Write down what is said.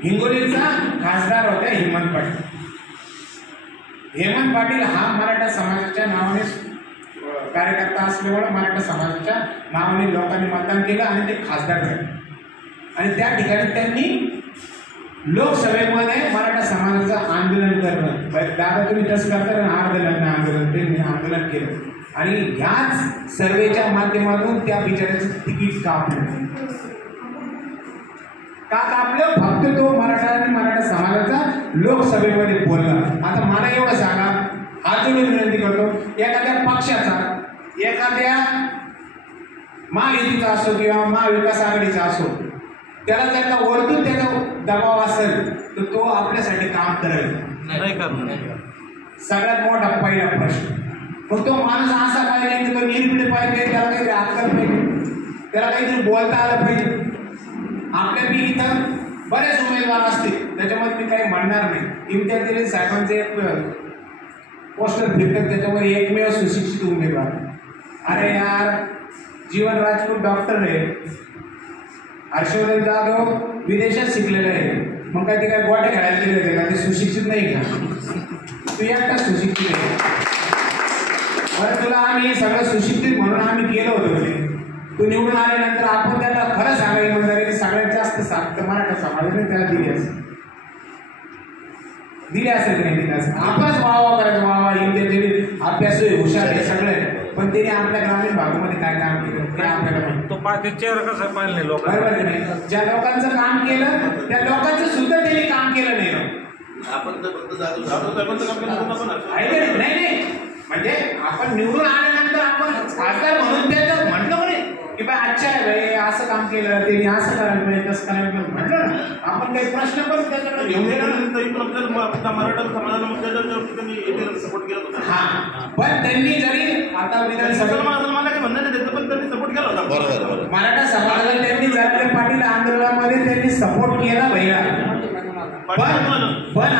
हिंगोलीचा खासदार होता हेमंत पाटील. हेमंत पाटील हा मराठा समाजाच्या नावाने कार्यकर्ता असल्यामुळे मराठा समाजाच्या नावाने लोकांनी मतदान केलं आणि ते खासदार झाले. आणि त्या ठिकाणी त्यांनी लोकसभेमध्ये मराठा समाजाचं आंदोलन करणं, दादा तुम्ही कसं करता ना, अर्ध लग्न आंदोलन, त्यांनी आंदोलन केलं आणि ह्याच सर्वेच्या माध्यमातून त्या बिचाऱ्याचं तिकीट कापलं. का कापलं? फक्त तो मराठा आणि मराठा समाजाचा लोकसभेमध्ये बोलला. आता मला एवढं सांगा, हात जोडून विनंती करतो, एखाद्या पक्षाचा, एखाद्या महायुतीचा असो किंवा महाविकास आघाडीचा असो, त्याला जर का वरतून त्याचा दबाव असेल तर तो आपल्यासाठी काम करेल नाही करणार. सगळ्यात मोठा पहिला प्रश्न. मग तो माणूस असा पाहिजे की तो निर्भीड पाहिजे, त्याला काहीतरी अक्कल पाहिजे, त्याला काहीतरी बोलता आलं पाहिजे. आपल्या बी इथं बरेच उमेदवार असतील, त्याच्यामध्ये मी काही म्हणणार नाही. इम्तियाज साहेबांचे एक पोस्टर फिरतात, त्याच्यावर एकमेव सुशिक्षित उमेदवार. अरे यार, जीवन राजपूत डॉक्टर आहे, हर्षवर्धन जाधव विदेशात शिकलेलं आहे, मग काय ते काय गोट्या खेळायला गेले होते का? ते सुशिक्षित नाही का? तू एकटा सुशिक्षित आहे. बरं, तुला आम्ही सगळं सुशिक्षित म्हणून आम्ही केलं होतं म्हणजे तू निवडून आल्यानंतर आपण त्याला खरं सांगायला म्हणजे सगळ्यात जास्त साथ मराठा समाजाने त्याला दिली असेल नाही. आपणच वावा करायचं, वावा इंडिया अभ्यास हुशार आहे सगळे, पण त्याने आपल्या ग्रामीण भागामध्ये काय काम केलं ते आपल्याला तो चेहरा कसा पाहिलं लोक, बरोबर नाही. ज्या लोकांचं काम केलं त्या लोकांचं सुद्धा त्यांनी काम केलं नाही. आपण तर फक्त नाही म्हणजे आपण निवडून आल्यानंतर आपण खासदार म्हणून त्याचं म्हटलं म्हणे की बा अच्छा आहे भाई, असं काम केलं त्यांनी, असं करायला पाहिजे, तसं करायला पाहिजे म्हटलं ना. आपण काही प्रश्न पण त्याच्याकडे घेऊन मराठा समाजाला सपोर्ट केला होता. हा, पण त्यांनी जरी आता विधानसभा मला काही म्हणणं नाही त्याचं, पण त्यांनी सपोर्ट केला होता. बरोबर. मराठा समाज